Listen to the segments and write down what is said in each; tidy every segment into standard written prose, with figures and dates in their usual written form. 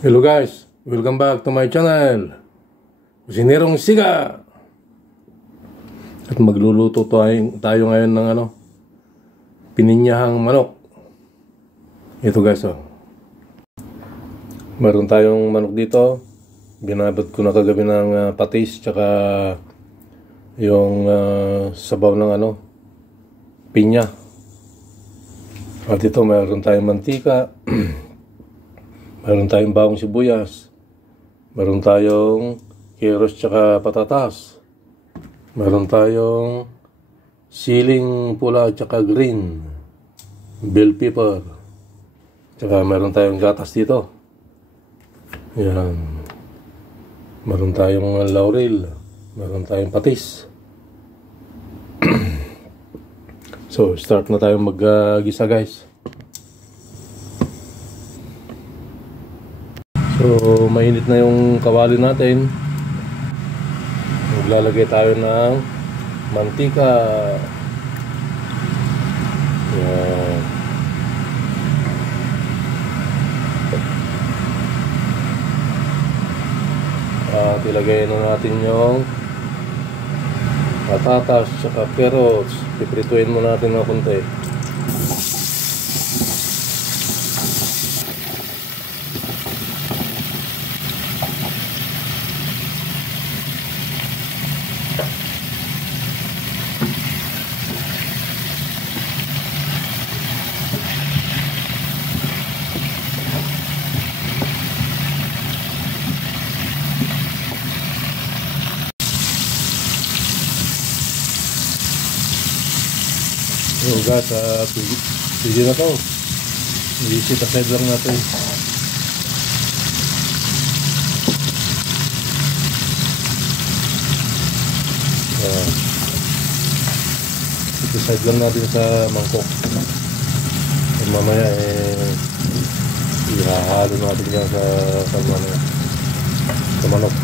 Hello guys, welcome back to my channel, Kusinerong Siga. At magluluto tayo ngayon ng pininyahang manok. Ito guys, meron tayong manok dito. Binabad ko na kagabi ng patis tsaka yung sabaw ng pinya. At ito meron tayong mantika. Meron tayong bawang sibuyas. Meron tayong keros tsaka patatas. Meron tayong siling pula tsaka green, bell pepper. Tsaka meron tayong gatas dito. Yan. Meron tayong laurel. Meron tayong patis. So, start na tayong mag-gisa guys. So, mainit na yung kawali natin. Maglalagay tayo ng mantika. Yan. At ilagay na natin yung patatas at carrots. Piprituin mo natin ng konti. Yung gas, pwede na to. I-set aside lang natin. Set aside lang natin sa mangkok. At mamaya ihahalo natin yan sa manok.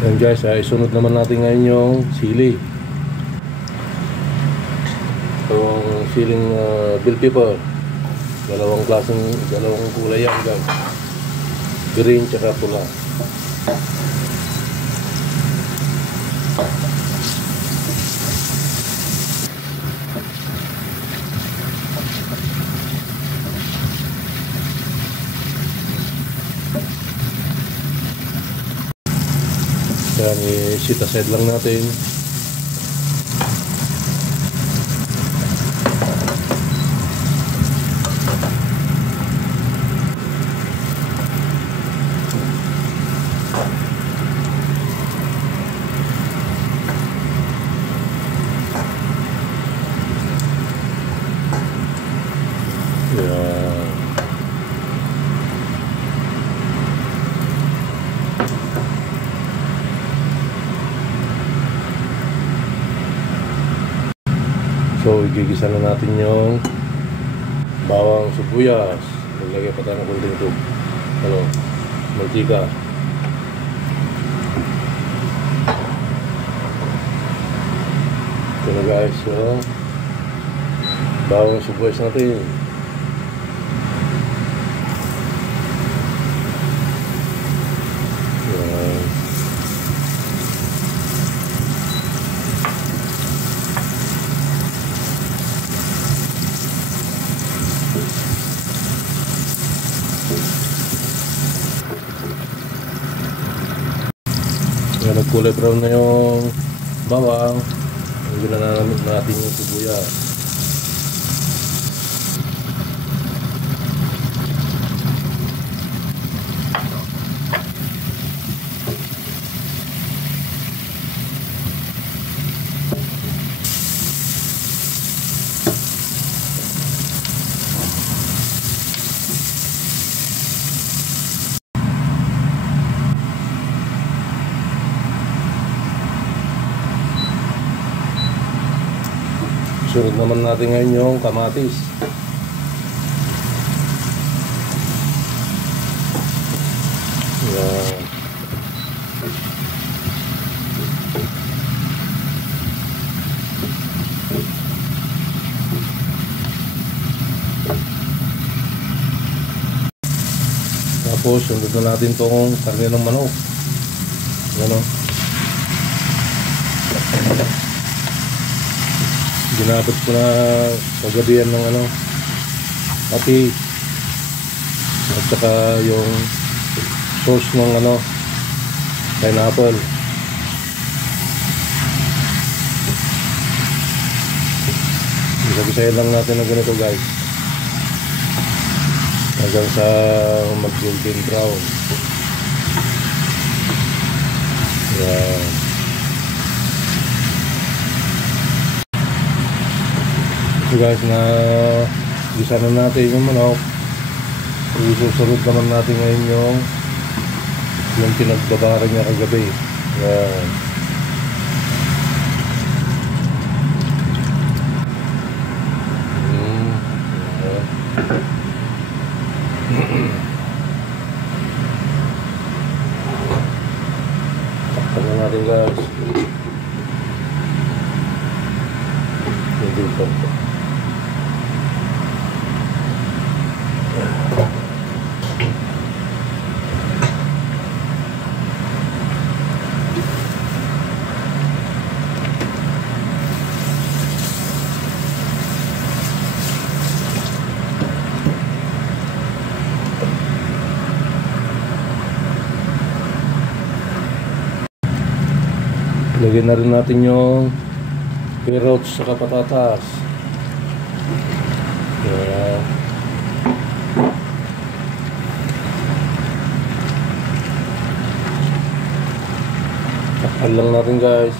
Yan guys, isunod naman natin ngayon yung sili. Itong siling bell pepper. Dalawang kulay yan guys. Green tsaka pula. Yan, i-set aside lang natin. Yan. So, igigisa na natin yung bawang sibuyas. Maglagay pa tayo ng kunting mantika. Ito na guys, yung bawang sibuyas natin. Yan. Yan, nagkulay brown na yung bawang. Hindi na natin yung sibuyas. Sunod Sunod naman natin ngayon yung kamatis. Yan. Tapos sunod na natin itong karne ng manok. Yan o. Ginabot ko na kagabihan ng pati at saka yung sauce ng pineapple. Isa-isayin lang natin na ganito guys hanggang sa mag-golden brown. Yan. So guys, na gisa na natin yung manok. Isusunod naman natin ngayon yung pinagbabarang niya kagabi. Yan. Takpan na natin guys. Hindi pa. Lagyan na rin natin yung carrots sa patatas. Yan. Takpan lang natin guys.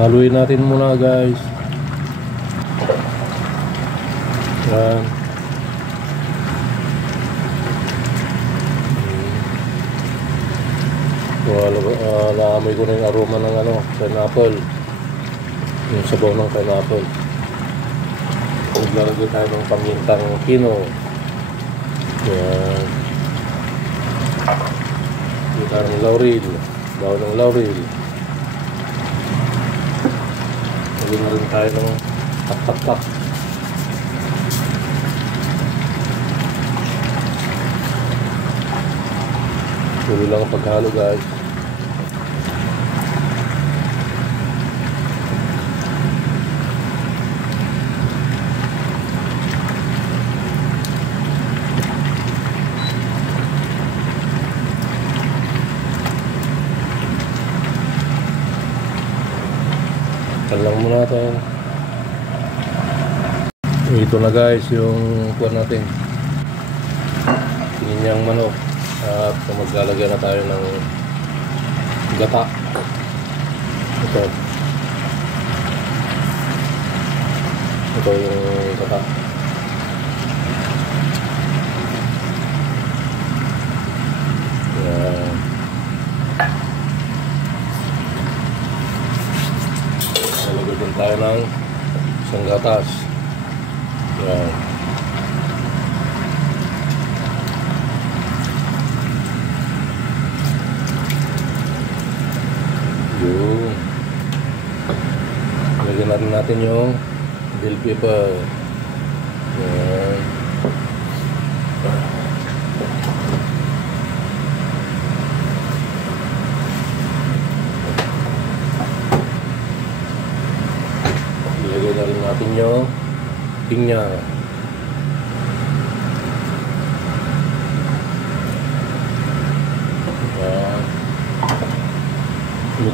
Haluin natin muna guys. Yan. Naamoy ko na yung aroma ng pineapple, yung sabaw ng pineapple. Maglalagay tayo ng pamintang pino. Yan. Kita ng laurel, bawa ng laurel. Lagyan na rin tayo ng tak-tak-tak. Tuloy lang ang paghalo guys. Lang muna natin. Ito na guys yung kuha natin, kininyang manok, at maglalagay na tayo ng gata. Ito yung gata. Yan. Nalagyan tayo ng isang gatas. Yan. Yun. Lagyan natin yung bell pepper. Yan. Ilagay na rin natin yung pinya.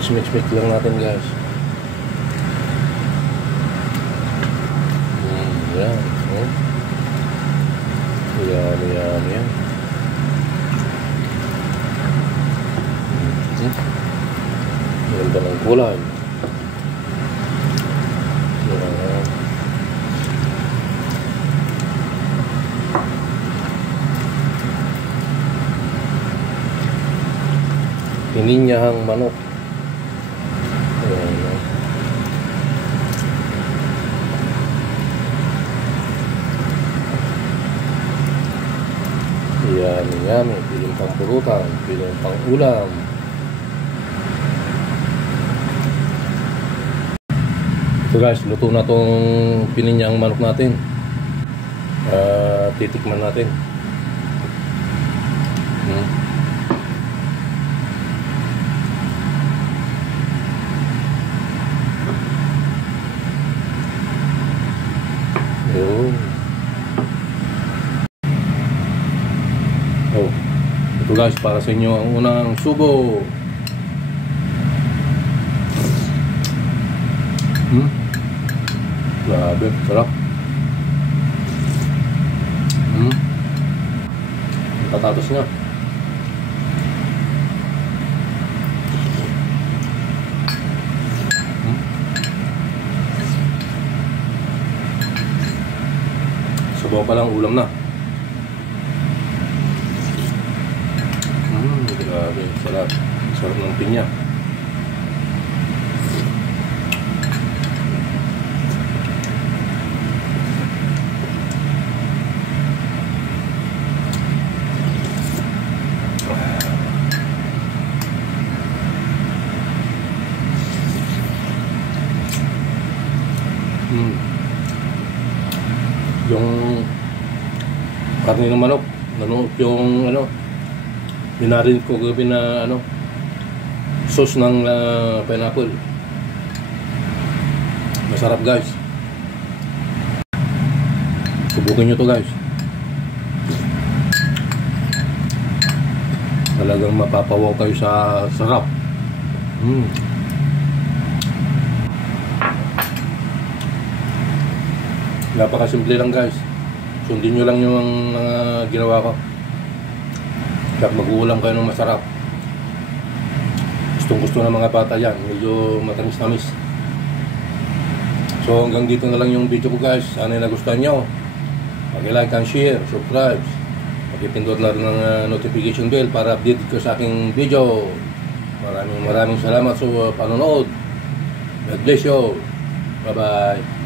Mix lang natin guys. Yan. Yan. Ganda ng kulay. Yan. Pininyahang manok. Ayan, no? Yummy. Piling pang purutan, piling pang ulam. So guys, luto na tong pininyang manok natin. Titikman natin. Yun. Oh, ito guys, para sa inyo ang unang subo. Grabe, sarap. Patatas niya. Sabaw pa lang, ulam na. Grabe, sarap. Sarap ng pinya. Yung karne ng manok, yung binarin ko gabi na sauce ng pineapple. Masarap guys. Subukin nyo to guys. Talagang mapapawaw kayo sa sarap. Napakasimple lang guys. Sundin nyo lang yung ginawa ko. Kaya mag-uulam kayo ng masarap. Gustong gusto ng mga bata yan. Medyo matamis-tamis. So hanggang dito na lang yung video ko guys. Sana nagustuhan nyo. Pag-like and share, subscribe. Pag-ipindot na rin ng notification bell para update ko sa aking video. Maraming salamat sa panonood. God bless you. Bye bye.